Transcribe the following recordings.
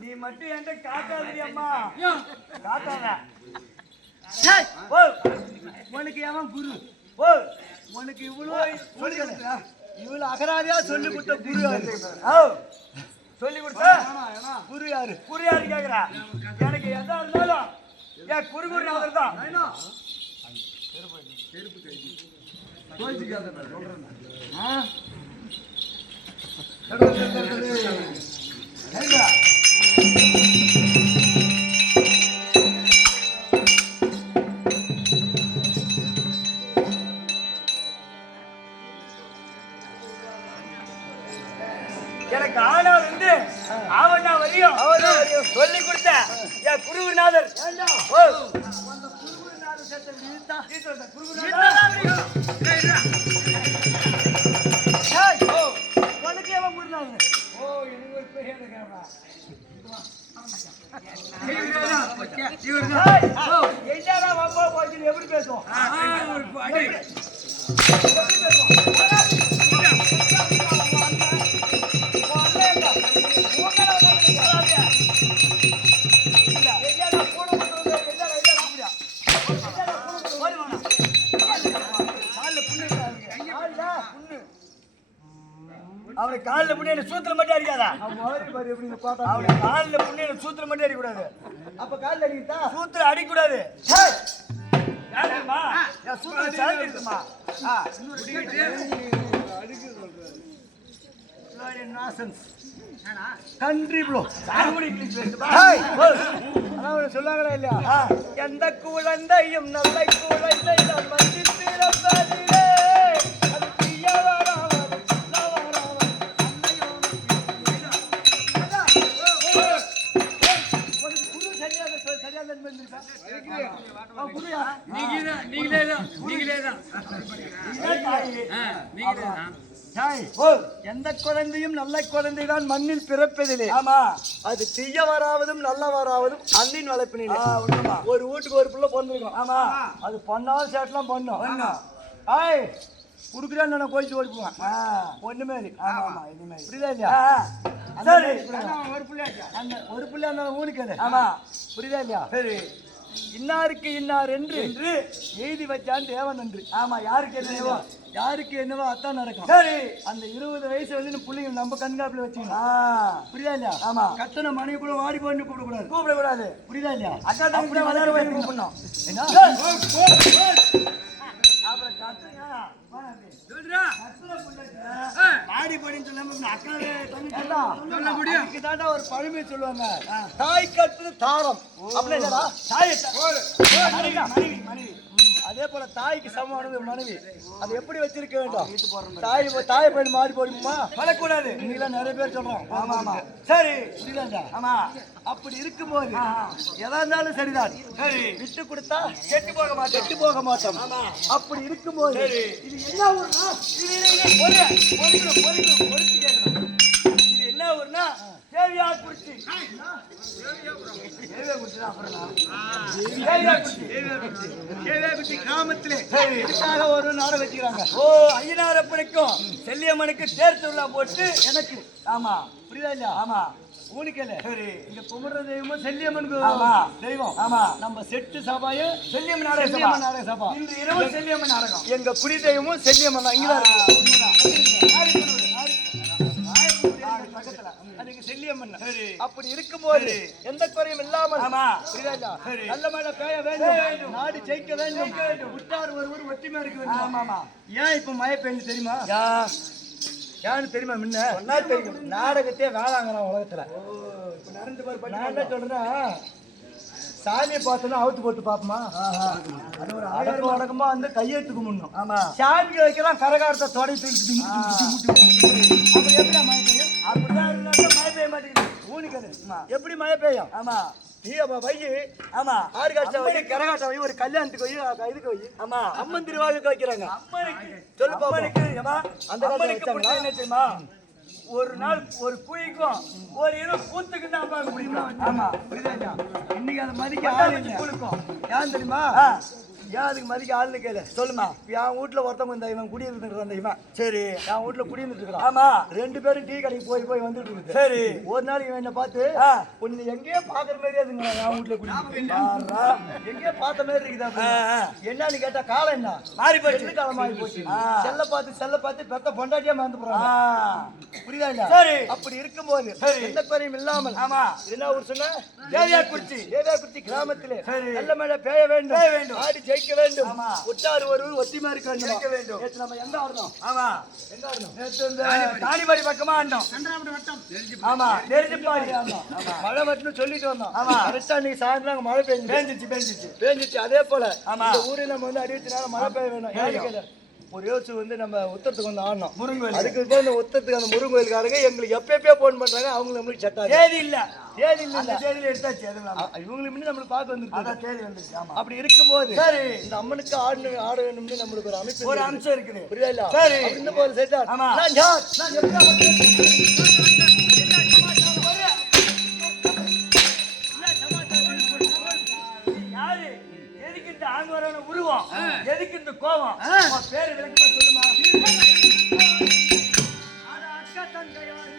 நீ மட்டும் என்கிட்ட காட்டாதீங்கம்மா, காட்டாத. உனக்கு எவன் குரு? உனக்கு இவ்வளவு அகராதியா சொல்லி கொடுத்த குரு யாரு? சொல்லி கொடுத்த குரு யாரு? குரு யாரு கேக்குறா? எனக்கு எதா இருந்தாலும் என் குருகுருநாதர் தான். எனக்கு ஆனால் வந்து ஆவண்ணா வரையும் சொல்லி கொடுத்த என் குருகுருநாதர். உனக்கு எவன் குருநாதர்? எப்படி பேசுவோம்? அவனை காலில் புண்ணு சூத்திர மட்டும் அடிக்காதா? அவனை காலில் புண்ணு சூத்திர மட்டும் அடிக்கூடாது. அப்ப காலில் அடிக்கிட்டா சூத்திர அடிக்கூடாது. சொல்லாங்களா இல்லையா? எந்த குழந்தையும் நல்ல குழந்தை எந்த குழந்தையும் நல்ல குழந்தைதான் மண்ணில் பிறப்பதில்லை. ஆமா, அது தீய வராவதும் நல்ல வராவதும் அண்ணின் வளர்ப்பினிலே. ஒரு வீட்டுக்கு ஒரு பிள்ளை பிறந்திருக்கும். ஆமா, அது பண்ணாலும் சேட்டெல்லாம் பண்ணும். ஆய் குடுக்குறான்னு நான் கோயிச்சு ஓடிப்புவேன். ஒண்ணுமே புரியுதா இல்லையா? சரி, ஒரு பிள்ளை இருந்தாலும் ஊனுக்கு. ஆமா, புரியுதா இல்லையா? சரி, இன்னாருக்கு இன்னார் என்று எழுதி வச்சான் தேவன் என்று. ஆமா, யாருக்கு என்னவோ யாருக்கு என்னவோ அதான் நடக்கும். சரி, அந்த 20 வயசு வந்து பிள்ளைங்க நம்ம கண்காப்பில வச்சுக்கணும். புரியுதா இல்லையா? ஆமா, கட்டண மனைவி கூட வாடி போன்னு கூப்பிடக்கூடாது. புரியுதா இல்லையா? அக்கா தான் கூப்பிடணும். என்ன அப்புறம் கட்டுங்க ஆடி போடின்னு சொல்லாம அக்காவே சொல்ல முடியும். இதுதான்டா ஒரு பழமொழி சொல்லுவாங்க, தாய் கட்டு தாரம். அப்படி இல்லடா தாய் மனைவி. அதே போல தாய்க்கு சமமானது மனைவி. அது எப்படி வச்சிருக்க வேண்டும்? தாய் பையன் மாறி போடுமா வரக்கூடாது. நீங்களாம் நிறைய பேர் சொல்றோம். ஆமா ஆமா சரி புரியலா? ஆமா அப்படி இருக்கும்போது எதா இருந்தாலும் சரிதான். சரி விட்டு கொடுத்தா கெட்டு போக மாட்டோம். அப்படி இருக்கும்போது இது என்ன ஊர்னா, இது என்ன ஊர்னா தேவியாக்குறிச்சி. கிராமத்திலே இதுக்காக ஒரு நாடகம் வச்சுக்கிறாங்க. ஓ ஐயனாரப்பனுக்கும் செல்லியம்மனுக்கு தேர் திருவிழா போட்டு எனக்கு. ஆமா புரியுதா இல்லையா? ஆமா ஊனிக்கல. சரி இங்க கும்பிடுற தெய்வமும் செல்லியம்மனுக்கு தெய்வம். ஆமா நம்ம செட்டு சபாயும் செல்லியம்மன் நாடக சபா. இன்று இரவு செல்லியம்மன் நாடகம். எங்க குடி தெய்வமும் செல்லியம்மன் தான். இங்கதான் செல்லியம்மன். அப்படி இருக்கும்போது எந்த குறையும் இல்லாமல் நல்ல மழை பெய்ய வேண்டும், நாடு ஜெயிக்க வேண்டும், உற்றார் ஒருவர் ஒற்றுமை இருக்க வேண்டும். ஏன் இப்ப மழை பெய்யுது தெரியுமா? ஏன்னு தெரியுமா? முன்ன தெரியும் நாடகத்தையே வேளாங்கலாம் உலகத்துல. நான் என்ன சொல்றேன், சாமியை பார்த்தோன்னா அவுத்து போட்டு பாப்போமா? அது ஒரு அடக்கம் அடக்கமா வந்து கையெழுத்துக்கு முன்னும். ஆமா சாமிக்கு வைக்கலாம் கரகாரத்தை தொடை தூக்கி. அப்படி எப்படி மழை பெய்யும்? அப்படிதான் மழை பெய்ய மாட்டேங்குது. ஊனிக்கது எப்படி மழை பெய்யும்? ஆமா நீ வையு. ஆமா ஆறு காட்சி வை, கரகாட்டம் வை, ஒரு கல்யாணத்துக்கு வை, இதுக்கு வை. ஆமா அம்மன் திருவாளுக்கு வைக்கிறாங்க. சொல்லுப்பா அந்த காலத்துல என்ன தெரியுமா? ஒரு நாள் ஒரு குழிக்கும் ஒரு இரவு கூத்துக்கு தான் பார்க்க முடியுமா? ஆமா புரியுதா? இன்னைக்கு அதை மதிக்க ஆள் குளிக்கும். ஏன் தெரியுமா? ஏன் அதுக்கு மதிக்க ஆளுன்னு கேளு. சொல்லுமா என் வீட்டுல ஒருத்தவங்க இந்த இவன் குடியிருந்துட்டு அந்த இவன். சரி என் வீட்டுல குடியிருந்துட்டு இருக்கான். ஆமா 2 பேரும் டீ கடைக்கு போய் வந்துட்டு இருக்கு. சரி ஒரு நாள் இவன் என்ன பார்த்து கொஞ்சம் எங்கேயோ பாக்குற மாதிரியே இருக்குங்க. என் வீட்டுல குடி எங்கேயோ பார்த்த மாதிரி இருக்குதா? என்னன்னு கேட்டா காலம் என்ன மாறி போயிடுச்சு, காலம் மாறி போச்சு. செல்ல பார்த்து பெத்த பொண்டாட்டியா மறந்து போறாங்க. புரியுதா இல்ல? சரி அப்படி இருக்கும்போது எந்த குறையும் இல்லாமல். ஆமா என்ன ஊர் சொன்ன? தேவியாக்குறிச்சி கிராமத்திலே நல்ல மழை பெய்ய வேண்டும், ஆடி ஜெயிக்க வேண்டும், உற்றார் ஒருவர் ஒத்திமா இருக்க வேண்டும். நம்ம எங்க ஆடணும்? ஆமா எங்க ஆடணும்? நேற்று இந்த தாலிபாடி பக்கமா ஆடணும். ஆமா நெருஞ்சிப்பாடி மழை மட்டும் சொல்லிட்டு வந்தோம். ஆமா கரெக்டா இன்னைக்கு சாயந்தரம் மழை பெஞ்சிச்சு. அதே போல இந்த ஊரில் நம்ம வந்து 60 நாள் மழை பெய்ய வேணும். ஒரு யோசிச்சு வந்து நம்ம உத்தரத்துக்கு வந்து ஆடணும் முருங்கோயில். அதுக்கு இந்த உத்தரத்துக்கு அந்த முருங்கோயிலுக்காரங்க எங்களுக்கு எப்பயோ போன் பண்றாங்க. அவங்க நம்மளுக்கு செட் ஆகுது. தேதி இல்ல தேதியில எடுத்தாச்சு. இவங்களுக்கு முன்னாடி நம்மளுக்கு பார்க்க வந்துருக்கு. தேதி வந்துச்சு. அப்படி இருக்கும்போது சரி இந்த அம்மனுக்கு ஆட வேணும்னு நம்மளுக்கு ஒரு அம்சம் இருக்குது. புரியல? சரி இந்த போல செட் உருவம் எதுக்கு இந்த கோபம்? பேரு விளக்கமா சொல்லுமா? அக்கா தங்கையாரு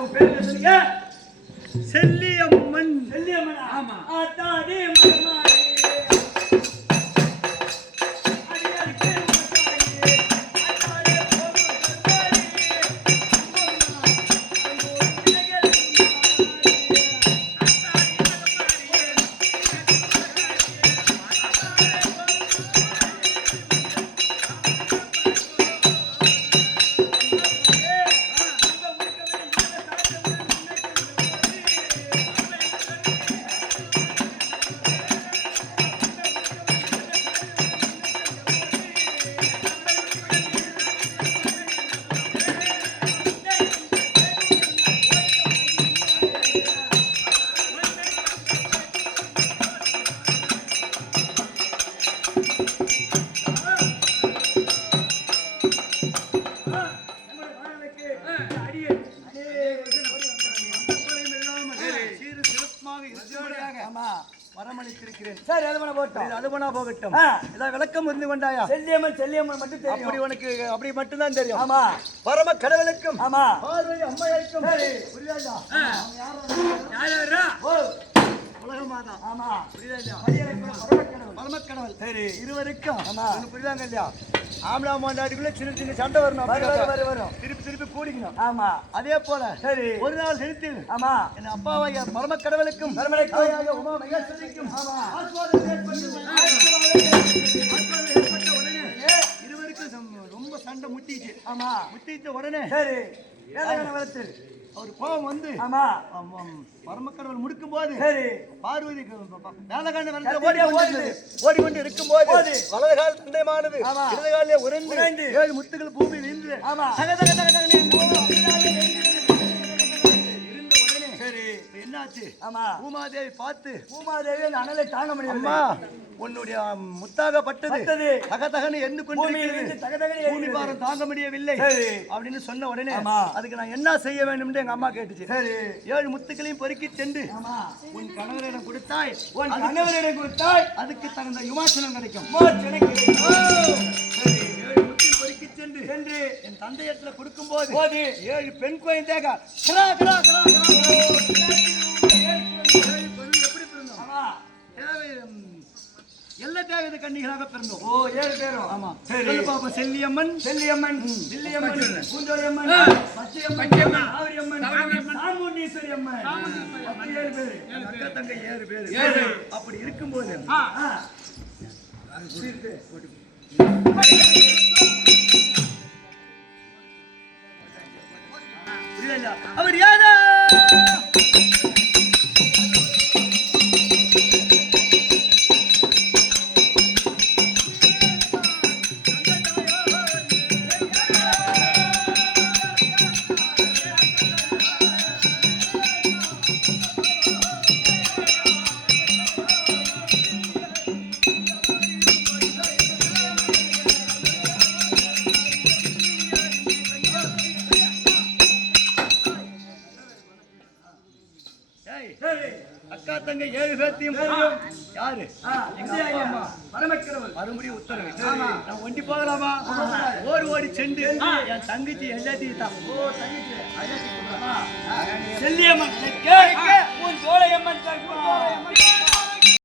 உன் பேர் சொல்லுங்க. செல்லியம்மன். செல்லியம்மனா? ஆமா. ஆத்தாடி மகமாரி. அடியாருக்கு மகமாரி. ஆத்தாடி மகமாரி. சரி, அதுவனா போகட்டும். அதுவனா போகட்டும். ஏதாவது விளக்கம் வந்து கொண்டாயா? செல்லியம்மன் செல்லியம்மன் மட்டும் தெரியும். அப்படி உனக்கு அப்படி மட்டும் தான் தெரியும். ஆமா. பரம கடவுளுக்கும் ஆமா. பார்வதி அம்மையாருக்கும் புரியுதா? யாரா? ஓ உலகமாதா. ஆமா. புரியுதா? பரமக்கடவுள். சரி, இருவருக்கும் ஆமா. புரியுதாங்க இல்லையா? ஆம்பளை மாண்டாடிக்குள்ள சின்ன சின்ன சண்டை வரணும். வரும். திருப்பி திருப்பி கூடிக்கணும். ஆமா. அதே போல சரி. ஒரு நாள் செலுத்தி ஆமா. என் அப்பாவையா பரம கடவுளுக்கும் உமா மகேஸ்வரிக்கும் ஆசீர்வாதம் ஏற்பட்ட உடனே இருவருக்கும் ரொம்ப சண்டை முட்டிச்சு. ஆமா. முட்டிச்ச உடனே சரி, வேலையான வளர்த்து அவர் கோபம் வந்து ஆமா பரமக்கடவுள் முடிக்கும் போது சரி பார்வதி வேலைக்கான ஓடிக்கொண்டு இருக்கும் போது வலது கால் தந்தைமானது இடது காலிலே உறைந்து 7 முத்துகள் பூமியில் இருந்து என்னாச்சு? பூமாதேவி பார்த்து பூமாதேவி அந்த அனலை தாங்க முடியல. உன்னுடைய முத்தாகப்பட்டது தகதகன்னு எண்ணு கொண்டு பூமி பாரம் தாங்க முடியவில்லை அப்படின்னு சொன்ன உடனே அதுக்கு நான் என்ன செய்ய வேண்டும் எங்க அம்மா கேட்டுச்சு. 7 முத்துக்களையும் பொறுக்கி சென்று உன் கணவரிடம் கொடுத்தாய், அதுக்கு தகுந்த விமாசனம் கிடைக்கும். 7 முத்தையும் பொறுக்கி சென்று என் தந்தையத்துல கொடுக்கும் போது 7 பெண் குழந்தைக எப்படி பிறந்தோம்? எல்லா தேவதை கன்னிகளாக பிறந்தோம். 7 பேரும். ஆமா. சரி பாப்பா. செல்லியம்மன் செல்லியம்மன் பூந்தோழியம்மன் பச்சையம்மன் ஆவரியம்மன் சாமுண்டீஸ்வரி அம்மன் 7 பேர். அக்கா தங்க 7 பேர். அப்படி இருக்கும்போது அவர் யாரா? அக்கா தங்க 7 பேர்த்தையும் யாரு? எங்க அப்பா அம்மா பரமக்கடவுள் மறுபடியும் உத்தரவு. நான் ஒண்டி போகலாமா? ஓடி சென்று என் தங்கச்சி எல்லாத்தையும் தான். செல்லியம்மன் உன் சோழையம்மன்